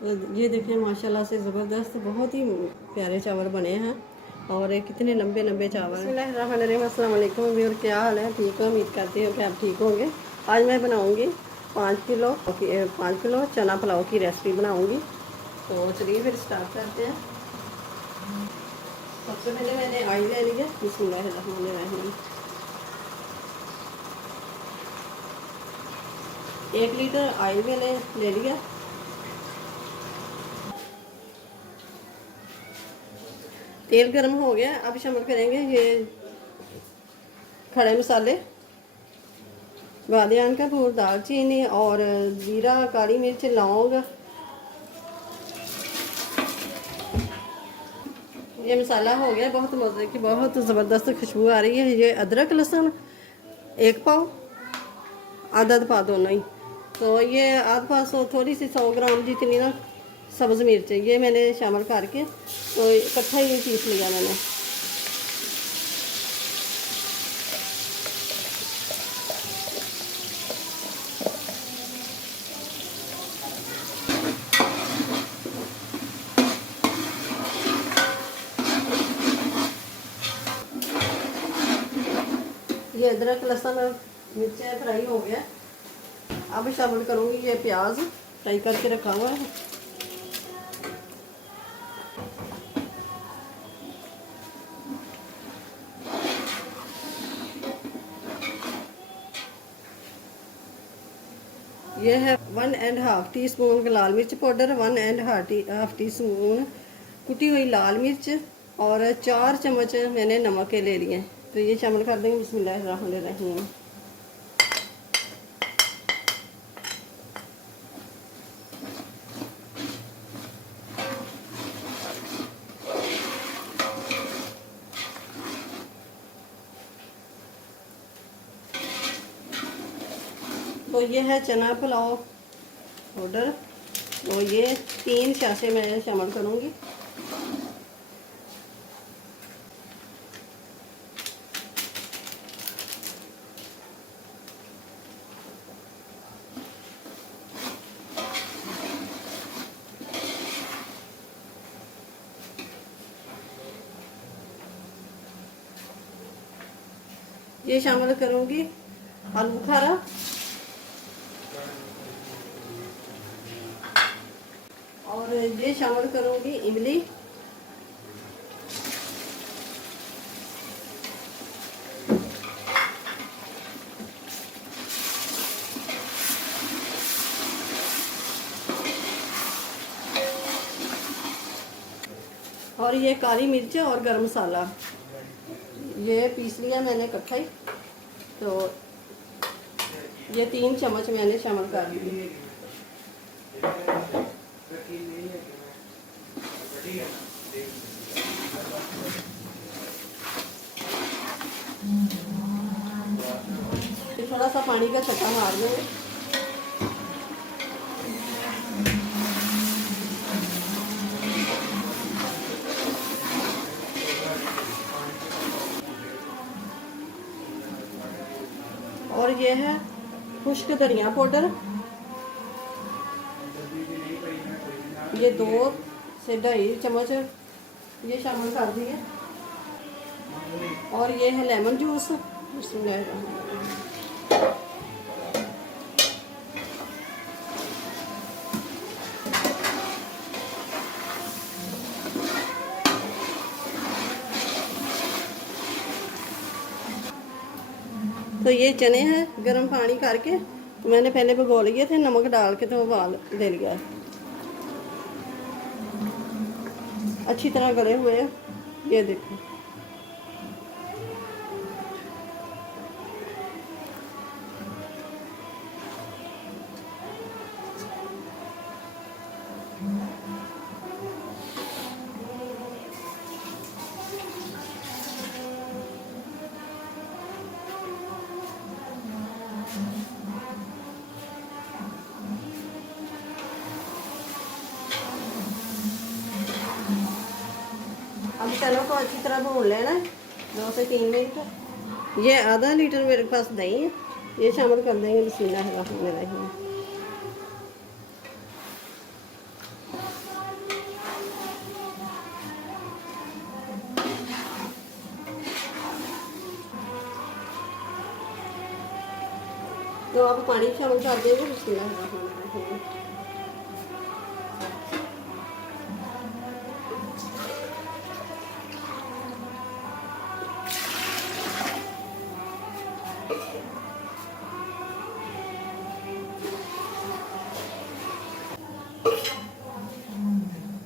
तो ये देखिए माशाल्लाह से ज़बरदस्त बहुत ही प्यारे चावल बने हैं। और ये कितने लंबे लंबे चावल हैं। बिस्मिल्लाहिर्रहमानिर्रहीम, अस्सलाम वालेकुम व्यूअर, क्या हाल है? ठीक हो? उम्मीद करती हूँ कि आप ठीक होंगे। आज मैं बनाऊंगी 5 किलो चना पुलाव की रेसिपी बनाऊंगी। तो चलिए फिर स्टार्ट करते हैं। सबसे पहले मैंने ऑयल ले लिया। बिस्मिल्लाहिर्रहमानिर्रहीम। 1 लीटर ऑयल मैंने ले लिया। तेल गर्म हो गया। अब शामिल करेंगे ये खड़े मसाले, बादियान का फूल, दालचीनी और जीरा, काली मिर्च, लौंग। ये मसाला हो गया। बहुत मज़े की बहुत ज़बरदस्त खुशबू आ रही है। ये अदरक लहसुन 1 पाव, आधा पा दोनों ही। तो ये आध पा सौ थोड़ी सी 100 ग्राम जितनी ना सब्ज़ मिर्च ये मैंने शामिल करके तो इकट्ठा ही पीस लिया मैंने। ये अदरक लहसुन मिर्चें फ्राई हो गया। अब शामिल करूँगी ये प्याज फ्राई करके रखा हुआ है। ये है 1.5 टीस्पून लाल मिर्च पाउडर, 1.5 टीस्पून कुटी हुई लाल मिर्च और 4 चम्मच मैंने नमक के ले लिए। तो ये शामिल कर देंगे। बिस्मिल्लाहिर्रहमानिर्रहीम। तो ये है चना पुलाव पाउडर। तो ये 3 शासे मैं शामिल करूँगी। ये शामिल करूँगी आलू बुखारा और ये शामिल करूँगी इमली। और ये काली मिर्च और गरम मसाला ये पीस लिया मैंने इकट्ठा ही। तो ये 3 चम्मच मैंने शामिल कर दिए। थोड़ा सा पानी का छक्का मार देंगे। और ये है खुश्क धनिया पाउडर, ये 2 से 2.5 चम्मच ये शामिल कर दिए। और ये है लेमन जूस। तो ये चने हैं गर्म पानी करके तो मैंने पहले भिगो लिए थे, नमक डाल के तो उबाल दे लिया। अच्छी तरह गले हुए हैं, ये देखो। अब चनों को अच्छी तरह भून लेना है 2 से 3 मिनट। ये आधा लीटर मेरे पास दही है, ये शामिल कर देंगे। बिस्मिल्लाहिर्रहमानिर्रहीम। तो अब पानी शामिल कर देंगे। बिस्मिल्लाहिर्रहमानिर्रहीम।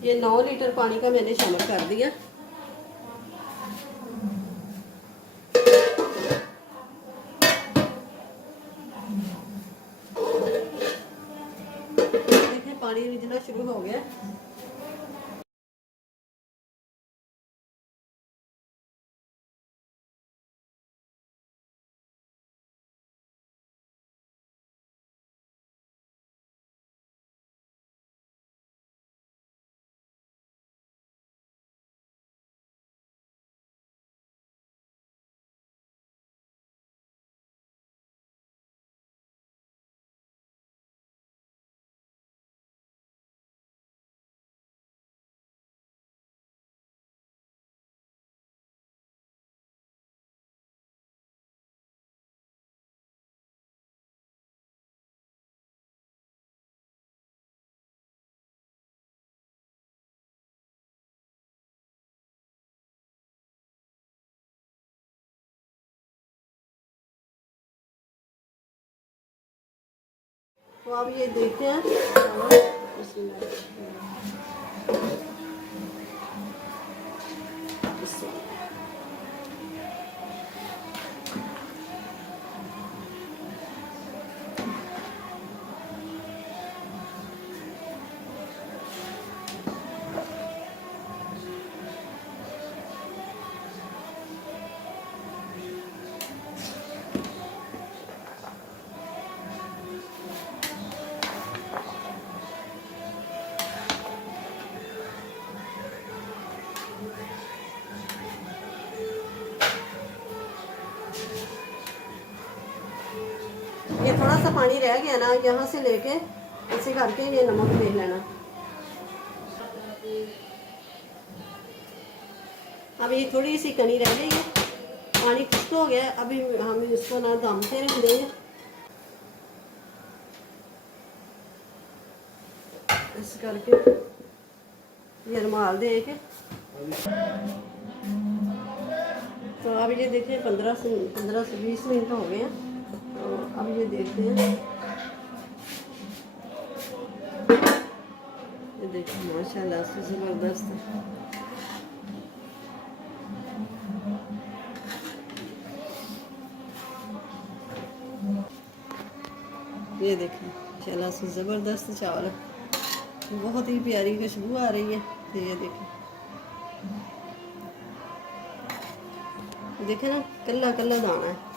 ये 9 लीटर पानी का मैंने शामिल कर दिया। देखिए पानी रिझना शुरू हो गया। तो अब ये देखते हैं। ये थोड़ा सा पानी रह गया ना, यहाँ से लेके ऐसे करके ये नमक देख लेना। अब ये थोड़ी सी कनी रह गई है, पानी खुश्क हो गया। अभी हम इसको ना दम पे रख देंगे, ऐसे करके ये रुमाल दे के। तो अब ये देखिए 15 से 20 मिनट हो गए हैं। तो अब ये देखते हैं। ये देखिए माशाल्लाह से ज़बरदस्त है। ये देखिए माशाल्लाह से ज़बरदस्त चावल है, बहुत ही प्यारी खुशबू आ रही है। तो ये देखिए, देखे ना कल्ला कल्ला दाना है।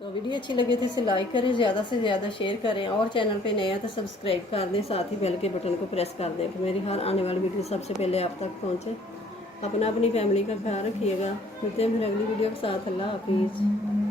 तो वीडियो अच्छी लगी तो इसे लाइक करें, ज़्यादा से ज़्यादा शेयर करें, और चैनल पे नया तो सब्सक्राइब कर दें, साथ ही बेल के बटन को प्रेस कर दें कि मेरी हर आने वाली वीडियो सबसे पहले आप तक पहुंचे। अपनी फैमिली का ख्याल रखिएगा। मिलते हैं फिर अगली वीडियो के साथ। अल्लाह हाफिज़।